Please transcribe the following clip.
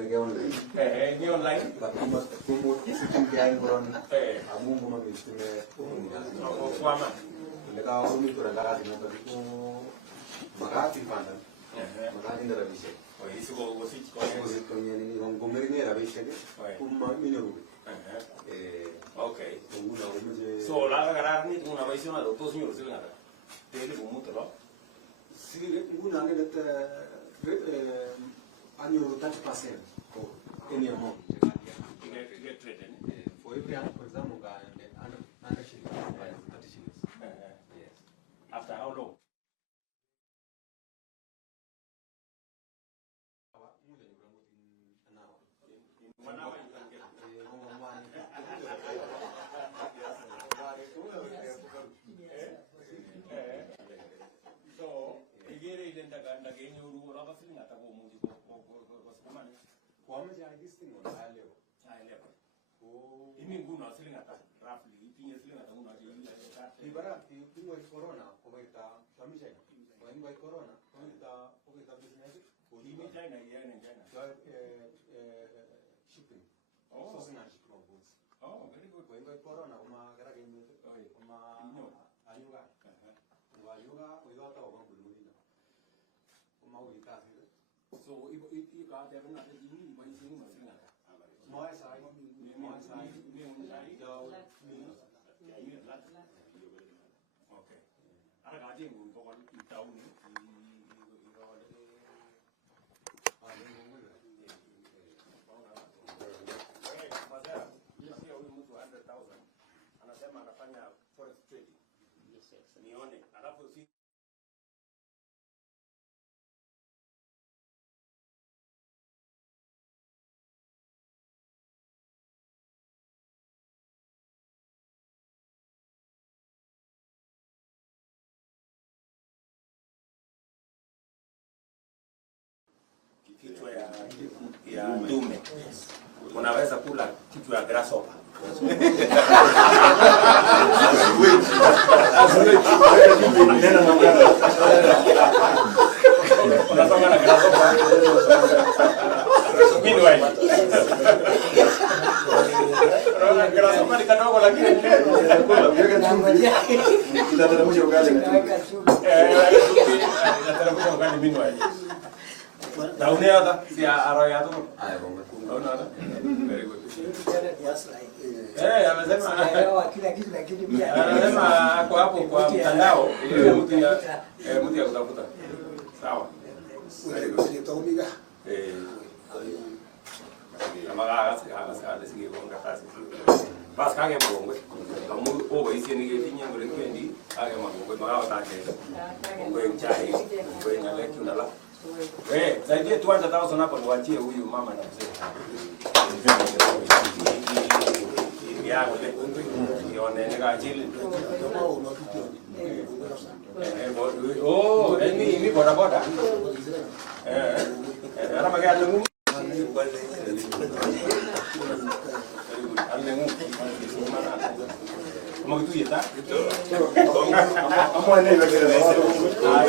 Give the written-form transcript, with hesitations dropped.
lagi online. Ini online. Tapi kumut sistem kiai buron. Amu mau sistemnya. Suama. Mereka orang itu adalah di mana itu makati mana. Makati dari bisa. Oh, itu kok sih kok ini orang gomernya dari bisa deh. Kumma minum. Okay. So la agarrar ni una versión a los dos señores se la. Tiene como mucho, ¿no? Sí, una ne det annual 30% for any amount. Get trade. For every annum, for example, under shillings, 30 shillings. Yes. After how long? An hour. In 1 hour you can get. So, igere ile ndaga yenye urugo raba feeling ata ko muji ko kama ni Kwa mja this thing on high level. high level. Oh. Imi nguna feeling ata roughly ipinye feeling ata nguna je ile ata. Libera pingo corona como está família. When by corona, como está business? Imi China yeye ni China. Shipping. Oh. Sourcing and shipping of goods. Oh, very good. When by corona, uma gara game ayuga. Ayuga, we got our one. So if got there na imi ba isi ni masina ata. More side. Okay. Ara gaji ngun ko itaw ni anasema anafanya forex trading. Nione alafu si kichwa ya ndume. Unaweza kula kichwa ya grasshopper. Unasonga na grasshopper. Meanwhile. Grasshopper ni kadogo lakini Inateremsha ugali. Inateremsha ugali meanwhile. Na unaona si arroyo tu. Unaona? Very good. Amesema kila kitu lakini pia anasema hapo kwa mtandao ile mtu ya kutafuta. Sawa. Very good. Kama hasa sige bonga kasi. Bas kage bongo. Kamu oba isi ni getinye ngore kwendi age mambo magawa take. Bongo mchai, bongo ngale kunala. Zaidi 200,000 hapo niwaachie huyu mama na mzee. Ya wale nione nikajili. Oh, ini boda. Ara magana ngu. Mau itu ya tak? Kamu ini bagaimana?